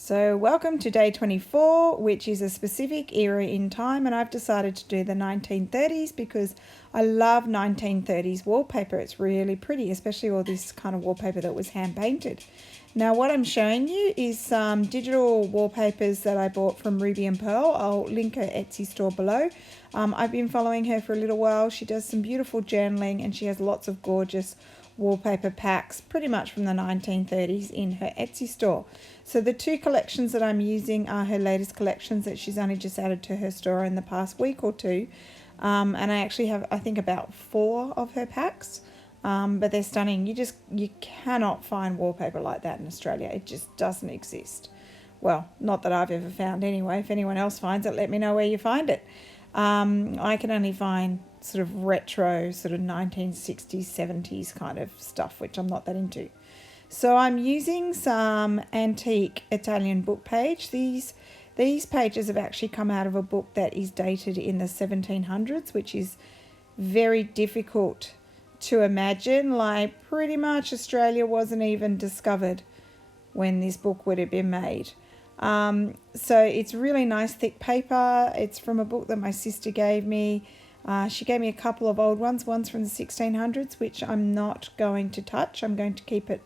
So welcome to day 24, which is a specific era in time, and I've decided to do the 1930s because I love 1930s wallpaper. It's really pretty, especially all this kind of wallpaper that was hand painted. Now what I'm showing you is some digital wallpapers that I bought from Ruby and Pearl. I'll link her Etsy store below. I've been following her for a little while. She does some beautiful journaling and she has lots of gorgeous wallpaper packs pretty much from the 1930s in her Etsy store. So the two collections that I'm using are her latest collections that she's only just added to her store in the past week or two. And I actually have, I think, about 4 of her packs. But they're stunning. You cannot find wallpaper like that in Australia. It just doesn't exist. Well, not that I've ever found anyway. If anyone else finds it, let me know where you find it. I can only find sort of retro, sort of 1960s, 70s kind of stuff, which I'm not that into. So I'm using some antique Italian book page. These pages have actually come out of a book that is dated in the 1700s, which is very difficult to imagine. Like, pretty much Australia wasn't even discovered when this book would have been made. So it's really nice thick paper. It's from a book that my sister gave me. She gave me a couple of old ones. One's from the 1600s, which I'm not going to touch. I'm going to keep it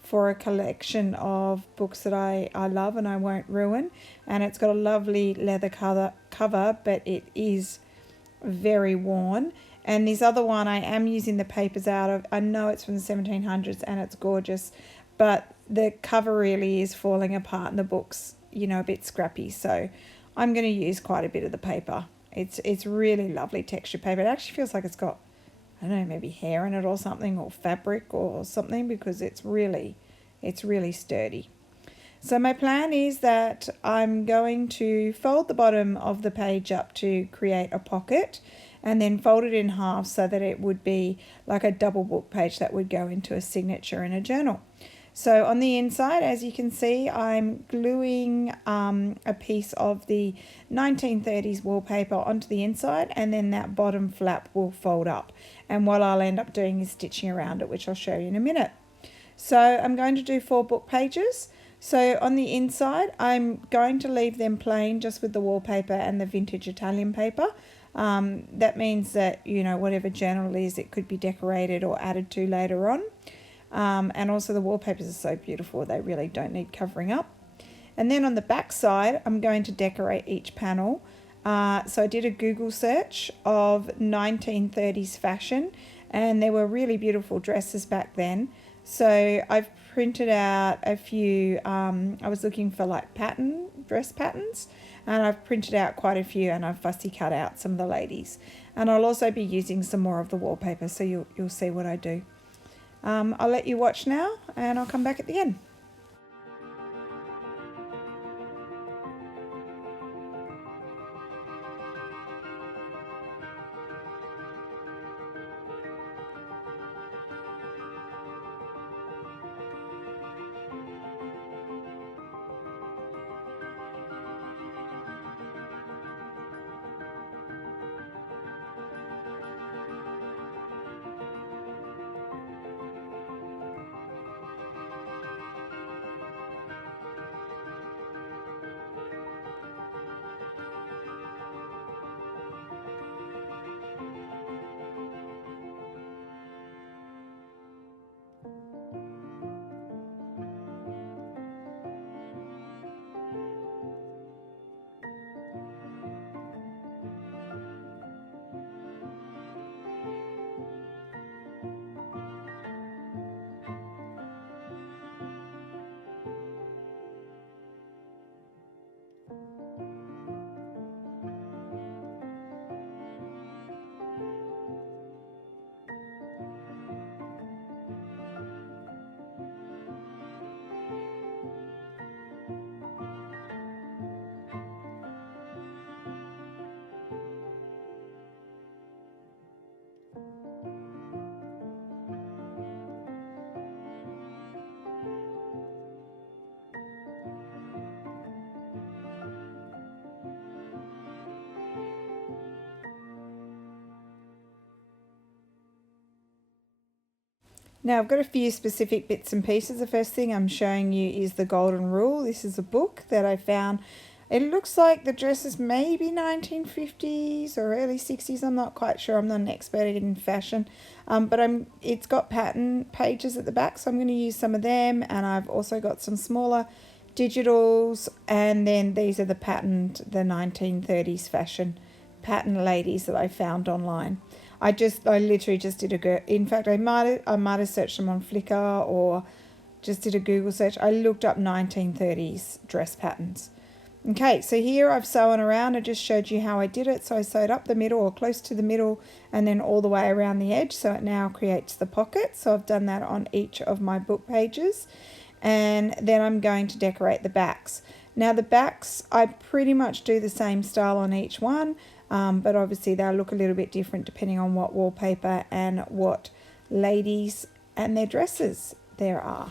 for a collection of books that I love and I won't ruin. And it's got a lovely leather cover, but it is very worn. And this other one I am using the papers out of. I know it's from the 1700s and it's gorgeous, but the cover really is falling apart and the book's, a bit scrappy. So I'm going to use quite a bit of the paper. It's really lovely texture paper. It actually feels like it's got, I don't know, maybe hair in it or something, or fabric or something, because it's really sturdy. So my plan is that I'm going to fold the bottom of the page up to create a pocket and then fold it in half so that it would be like a double book page that would go into a signature in a journal. So on the inside, as you can see, I'm gluing a piece of the 1930s wallpaper onto the inside, and then that bottom flap will fold up. And what I'll end up doing is stitching around it, which I'll show you in a minute. So I'm going to do 4 book pages. So on the inside, I'm going to leave them plain just with the wallpaper and the vintage Italian paper. That means that, whatever journal it is, it could be decorated or added to later on. And also the wallpapers are so beautiful, they really don't need covering up. And then on the back side, I'm going to decorate each panel. So I did a Google search of 1930s fashion, and there were really beautiful dresses back then. So I've printed out a few, I was looking for like dress patterns, and I've printed out quite a few, and I've fussy cut out some of the ladies. And I'll also be using some more of the wallpaper, so you'll see what I do. I'll let you watch now, and I'll come back at the end. Now I've got a few specific bits and pieces. The first thing I'm showing you is the Golden Rule. This is a book that I found. It looks like the dress is maybe 1950s or early 60s. I'm not quite sure. I'm not an expert in fashion. But it's got pattern pages at the back, so I'm going to use some of them. And I've also got some smaller digitals. And then these are the patterned, the 1930s fashion pattern ladies that I found online. I literally just did in fact, I might have searched them on Flickr or just did a Google search. I looked up 1930s dress patterns. Okay, so here I've sewn around. I just showed you how I did it. So I sewed up the middle or close to the middle and then all the way around the edge. So it now creates the pocket. So I've done that on each of my book pages. And then I'm going to decorate the backs. Now the backs, I pretty much do the same style on each one. But obviously they'll look a little bit different depending on what wallpaper and what ladies and their dresses there are.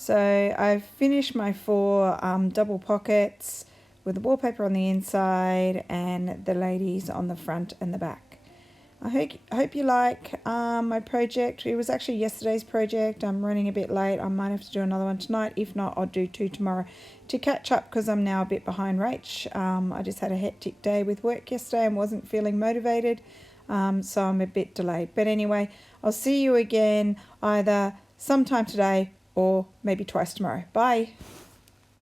So I've finished my 4 double pockets with the wallpaper on the inside and the ladies on the front and the back. I hope you like my project. It was actually yesterday's project. I'm running a bit late. I might have to do another one tonight. If not, I'll do 2 tomorrow to catch up because I'm now a bit behind Rach. I just had a hectic day with work yesterday and wasn't feeling motivated, so I'm a bit delayed. But anyway, I'll see you again either sometime today or maybe twice tomorrow. Bye.